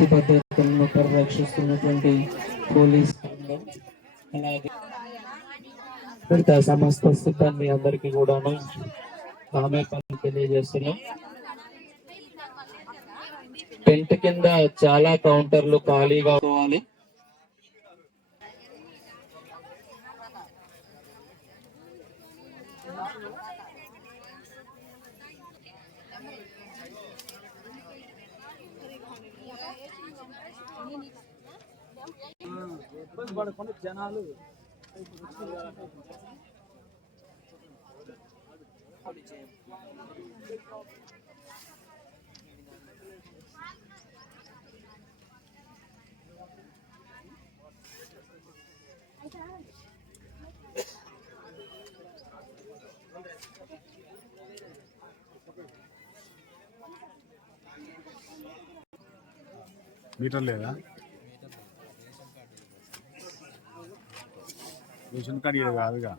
శాంతి భద్రతలను పరిరక్షిస్తున్నటువంటి police అలాగే మిగతా సమస్త సిబ్బంది అందరికీ కూడాను ఆమె పని తెలియజేస్తున్నాం. టెంట్ కింద చాలా కౌంటర్లు ఖాళీగా కావాలి. జనాలు మీటర్ లేదా? రేషన్ కార్డు ఇక్కడ కాదుగా,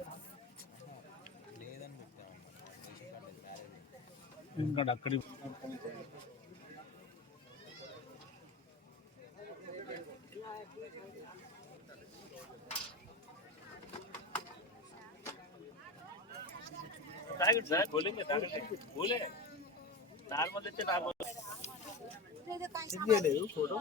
రేషన్ కార్డు అక్కడి सर बोलेंगे बोले नॉर्मल अच्छे नॉर्मल फोटो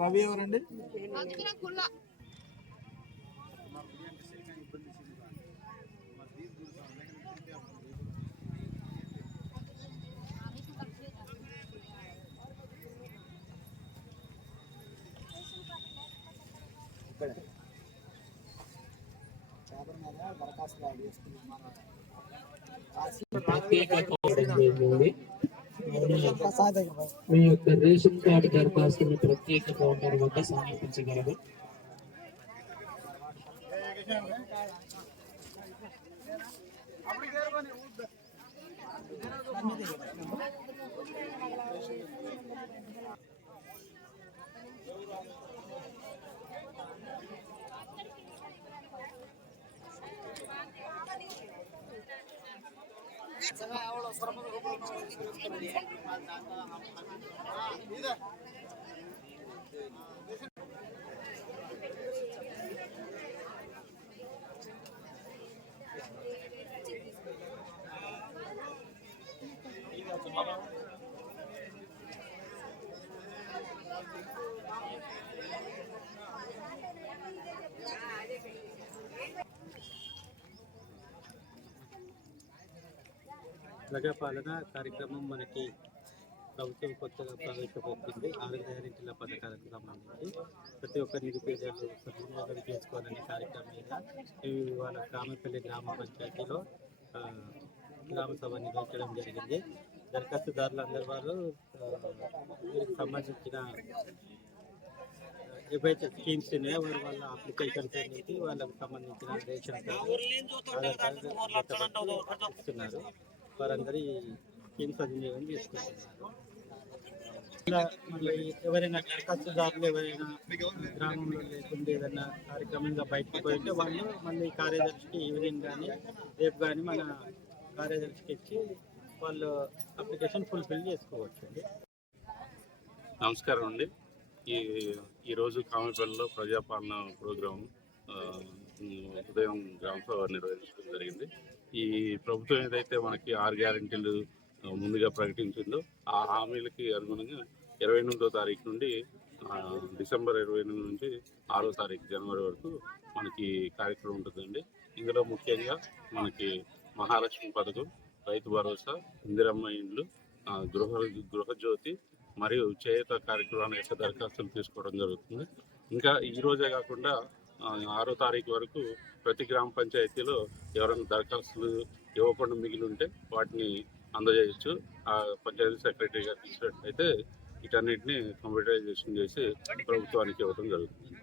రవి ఎవరండి? మీ యొక్క రేషన్ కార్డు దరఖాస్తుని ప్రత్యేక కౌంటర్ వద్ద సమర్పించగలరు. ప్రజాపాలన కార్యక్రమం మనకి ప్రభుత్వం కొత్తగా ప్రవేశపెట్టింది. 6 గ్యారెంటీల పథకాలకు సంబంధించి ప్రతి ఒక్క నిరుపేదలు సద్వినియోగం చేసుకోవాలనే కార్యక్రమం మీద ఇవాళ కామపల్లి గ్రామ పంచాయతీలో గ్రామ సభ నిర్వహించడం జరిగింది. దరఖాస్తుదారులందరూ వారు వీరికి సంబంధించిన ఏవైతే స్కీమ్స్ ఉన్నాయో వారు వాళ్ళ అప్లికేషన్స్ అనేది వాళ్ళకి సంబంధించిన రేషన్ కార్డు ఇస్తున్నారు. వారందరి స్కీమ్స్ సద్వినియోగం చేసుకుంటున్నారు. మళ్ళీ ఎవరైనా దరఖాస్తుదారులు ఎవరైనా గ్రామంలో లేకుండా ఏదైనా కార్యక్రమంగా బయటకు పోయింటే వాళ్ళు మళ్ళీ కార్యదర్శికి ఈవినింగ్ కానీ రేపు కానీ మన కార్యదర్శికి ఇచ్చి వాళ్ళు అప్లికేషన్ ఫుల్ఫిల్ చేసుకోవచ్చు. నమస్కారం అండి. ఈరోజు కామపల్లిలో ప్రజాపాలన ప్రోగ్రాం ఉదయం గ్రామసభ నిర్వహించడం జరిగింది. ఈ ప్రభుత్వం ఏదైతే మనకి 6 గ్యారెంటీలు ముందుగా ప్రకటించిందో ఆ హామీలకి అనుగుణంగా 28వ తారీఖు నుండి డిసెంబర్ 28 నుంచి 6వ తారీఖు జనవరి వరకు మనకి కార్యక్రమం ఉంటుందండి. ఇందులో ముఖ్యంగా మనకి మహాలక్ష్మి పథకం, రైతు భరోసా, ఇందిరమ్మ ఇండ్లు, గృహజ్యోతి మరియు చేయూత కార్యక్రమాల యొక్క దరఖాస్తులు తీసుకోవడం జరుగుతుంది. ఇంకా ఈరోజే కాకుండా 6వ తారీఖు వరకు ప్రతి గ్రామ పంచాయతీలో ఎవరైనా దరఖాస్తులు ఇవ్వకుండా మిగిలి ఉంటే వాటిని అందజేయచ్చు. ఆ పంచాయతీ సెక్రటరీ గారు ఇచ్చినట్లయితే వీటన్నిటిని కంప్యూటరైజేషన్ చేసి ప్రభుత్వానికి ఇవ్వడం జరుగుతుంది.